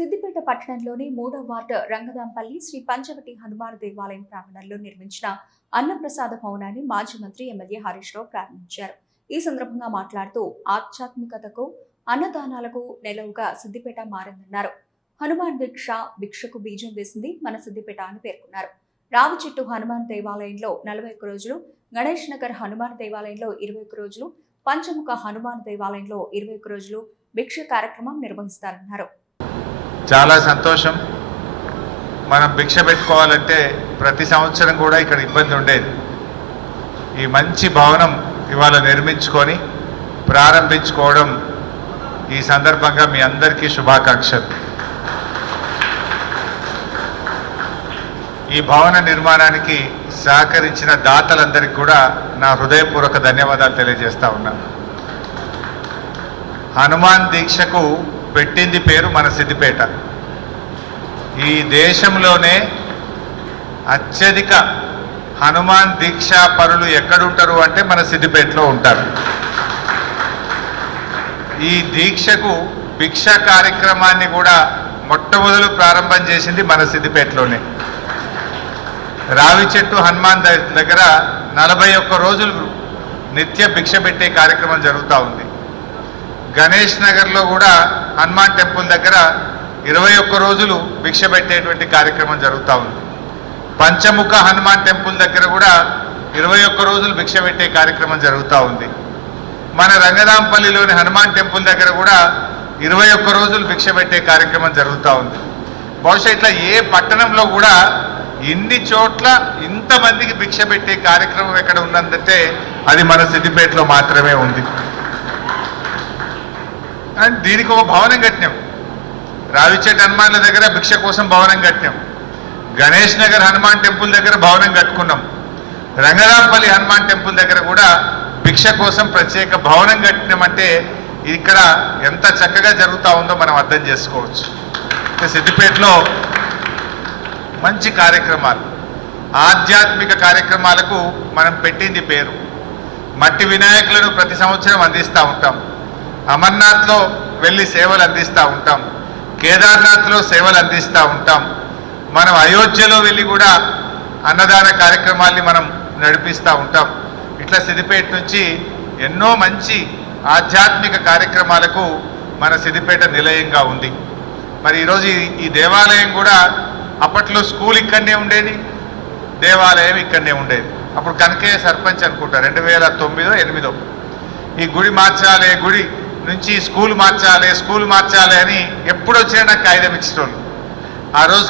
సిద్దిపేట పట్టణంలోని 3వ వార్డు రంగదాంపల్లి శ్రీ పంచవటి హనుమాన్ దేవాలయం ప్రాంగణంలో నిర్మించిన అన్నప్రసాద భవనాన్ని మాజీ మంత్రి ఎమ్మెల్యే హరీష్ రావు ప్రారంభించారు. ఈ సందర్భంగా మాట్లాడుతూ ఆధ్యాత్మికతకు అన్నదానాలకు నెలవుగా సిద్దిపేట మారిందన్నారు. హనుమాన్ భిక్షకు బీజం వేసింది మన సిద్దిపేట అని పేర్కొన్నారు. రావిచెట్టు హనుమాన్ దేవాలయంలో 41 రోజులు, గణేష్ నగర్ హనుమాన్ దేవాలయంలో 21 రోజులు, పంచముఖ హనుమాన్ దేవాలయంలో 21 రోజులు భిక్ష కార్యక్రమం నిర్వహిస్తారన్నారు. చాలా సంతోషం. మనం భిక్ష పెట్టుకోవాలంటే ప్రతి సంవత్సరం కూడా ఇక్కడ ఇబ్బంది ఉండేది. ఈ మంచి భవనం ఇవాళ నిర్మించుకొని ప్రారంభించుకోవడం ఈ సందర్భంగా మీ అందరికీ శుభాకాంక్షలు. ఈ భవన నిర్మాణానికి సహకరించిన దాతలందరికీ కూడా నా హృదయపూర్వక ధన్యవాదాలు తెలియజేస్తా ఉన్నాను. హనుమాన్ దీక్షకు పెట్టింది పేరు మన సిద్దిపేట. ఈ దేశంలోనే అత్యధిక హనుమాన్ దీక్షా పరులు ఎక్కడుంటారు అంటే మన సిద్దిపేటలో ఉంటారు. ఈ దీక్షకు భిక్ష కార్యక్రమాన్ని కూడా మొట్టమొదలు ప్రారంభం చేసింది మన సిద్దిపేటలోనే. రావిచెట్టు హనుమాన్ దగ్గర 41 రోజులు నిత్య భిక్ష పెట్టే కార్యక్రమం జరుగుతూ ఉంది. గణేష్ నగర్లో కూడా హనుమాన్ టెంపుల్ దగ్గర 21 రోజులు భిక్ష పెట్టేటువంటి కార్యక్రమం జరుగుతూ ఉంది. పంచముఖ హనుమాన్ టెంపుల్ దగ్గర కూడా 21 రోజులు భిక్ష పెట్టే కార్యక్రమం జరుగుతూ ఉంది. మన రంగదాంపల్లిలోని హనుమాన్ టెంపుల్ దగ్గర కూడా 21 రోజులు భిక్ష పెట్టే కార్యక్రమం జరుగుతూ ఉంది. బహుశా ఇట్లా ఏ పట్టణంలో కూడా ఇన్ని చోట్ల ఇంతమందికి భిక్ష పెట్టే కార్యక్రమం ఎక్కడ ఉందంటే అది మన సిద్దిపేటలో మాత్రమే ఉంది. అండ్ దీనికి ఒక భవనం కట్టినాం. రావిచెట్టు హనుమాన్ల దగ్గర భిక్ష కోసం భవనం కట్టినాం. గణేష్ నగర్ హనుమాన్ టెంపుల్ దగ్గర భవనం కట్టుకున్నాం. రంగరాంపల్లి హనుమాన్ టెంపుల్ దగ్గర కూడా భిక్ష కోసం ప్రత్యేక భవనం కట్టినామంటే ఇక్కడ ఎంత చక్కగా జరుగుతూ ఉందో మనం అర్థం చేసుకోవచ్చు. సిద్దిపేటలో మంచి కార్యక్రమాలు, ఆధ్యాత్మిక కార్యక్రమాలకు మనం పెట్టింది పేరు. మట్టి వినాయకులను ప్రతి సంవత్సరం అందిస్తూ ఉంటాం. అమర్నాథ్లో వెళ్ళి సేవలు అందిస్తూ ఉంటాం. కేదార్నాథ్లో సేవలు అందిస్తూ ఉంటాం. మనం అయోధ్యలో వెళ్ళి కూడా అన్నదాన కార్యక్రమాల్ని మనం నడిపిస్తూ ఉంటాం. ఇట్లా సిద్దిపేట నుంచి ఎన్నో మంచి ఆధ్యాత్మిక కార్యక్రమాలకు మన సిద్దిపేట నిలయంగా ఉంది. మరి ఈరోజు ఈ దేవాలయం కూడా అప్పట్లో స్కూల్ ఇక్కడనే ఉండేది, దేవాలయం ఇక్కడనే ఉండేది. అప్పుడు కనకయ్య సర్పంచ్ అనుకుంటా 2009-8 ఈ గుడి మార్చాలి, గుడి నుంచి స్కూల్ మార్చాలి అని ఎప్పుడు వచ్చినా నాకు కాగితం ఇచ్చేటోళ్ళు. ఆ రోజు